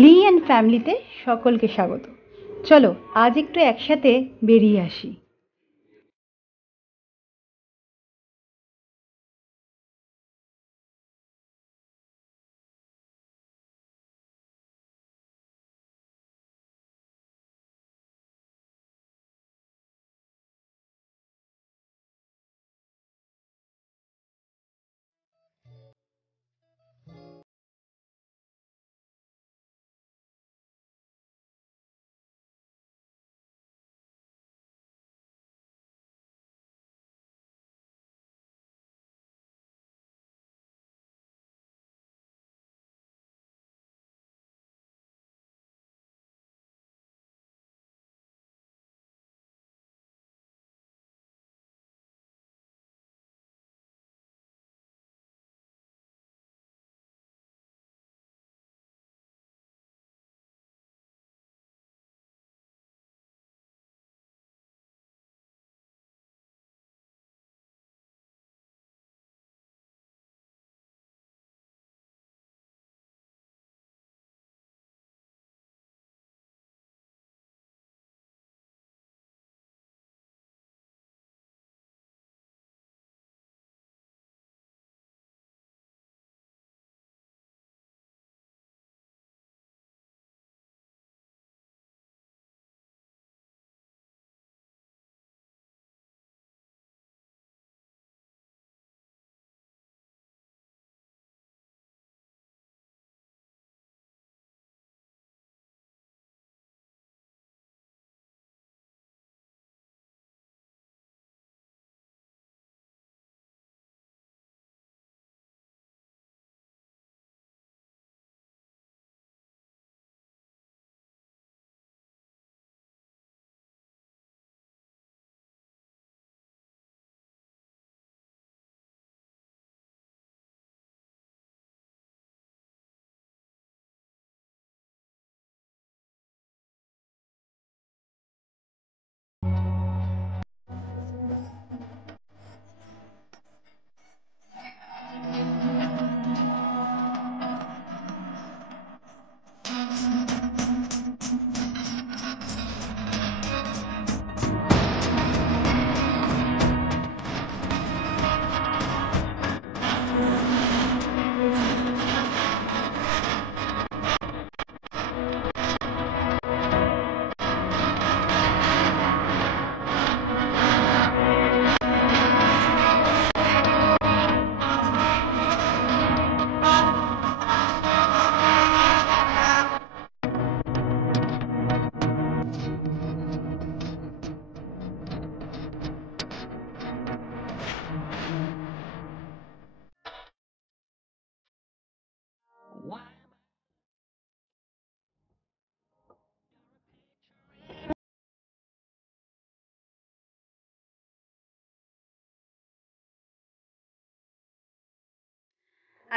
লি অ্যান্ড ফ্যামিলিতে সকলকে স্বাগত। চলো আজ একটু একসাথে বেরিয়ে আসি।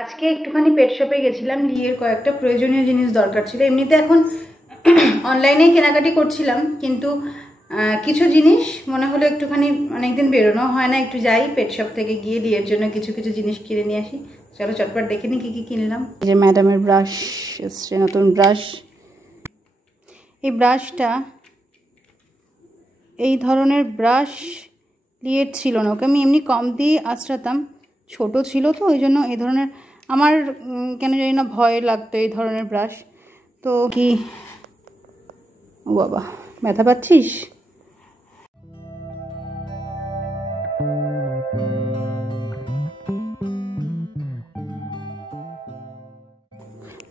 আজকে একটুখানি পেট শপে গেছিলাম, লিয়ের কয়েকটা প্রয়োজনীয় জিনিস দরকার ছিল। এমনিতে এখন অনলাইনেই কেনাকাটি করছিলাম, কিন্তু কিছু জিনিস মনে হলো একটুখানি, অনেকদিন বেরোনো হয় না, একটু যাই পেট শপ থেকে গিয়ে লিয়ের জন্য কিছু কিছু জিনিস কিনে নিয়ে আসি। চলো চটপট দেখে নি কি কি কিনলাম। এই যে ম্যাডামের ব্রাশ এসছে, নতুন ব্রাশ। এই ব্রাশটা, এই ধরনের ব্রাশ লিয়ের ছিল না, ওকে আমি এমনি কম দিয়ে আঁচড়াতাম, ছোট ছিল তো ওই জন্য এই ধরনের আমার কেন জানি না ভয় লাগতো এই ধরনের ব্রাশ। তো কি, ও বাবা ব্যথা পাচ্ছিস?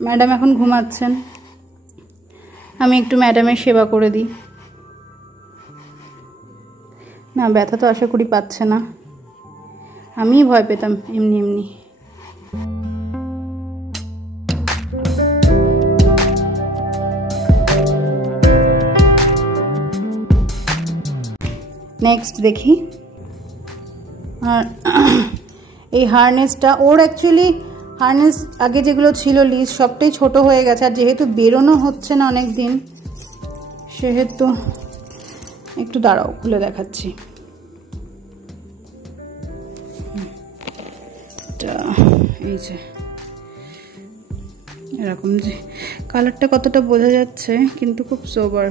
ম্যাডাম এখন ঘুমাচ্ছেন, আমি একটু ম্যাডামের সেবা করে দিই। না ব্যথা তো আশা করি পাচ্ছে না, আমি ভয় পেতাম এমনি এমনি। নেক্সট দেখি, আর এই হারনেসটা, ওর অ্যাকচুয়ালি হারনেস আগে যেগুলো ছিল লিজ সবটাই ছোট হয়ে গেছে, আর যেহেতু বেরোনো হচ্ছে না অনেক দিন, সেহেতু একটু দাঁড়াও খুলে দেখাচ্ছি। এই যে এরকম যে কালারটা কতটা বোঝা যাচ্ছে, কিন্তু খুব সোবার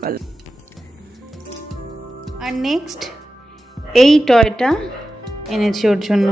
কালার। আর নেক্সট এই টয়টা এনেছি ওর জন্য।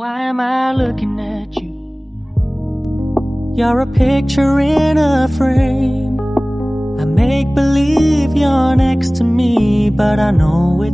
Why am I looking at you? You're a picture in a frame. I make believe you're next to me, but I know it's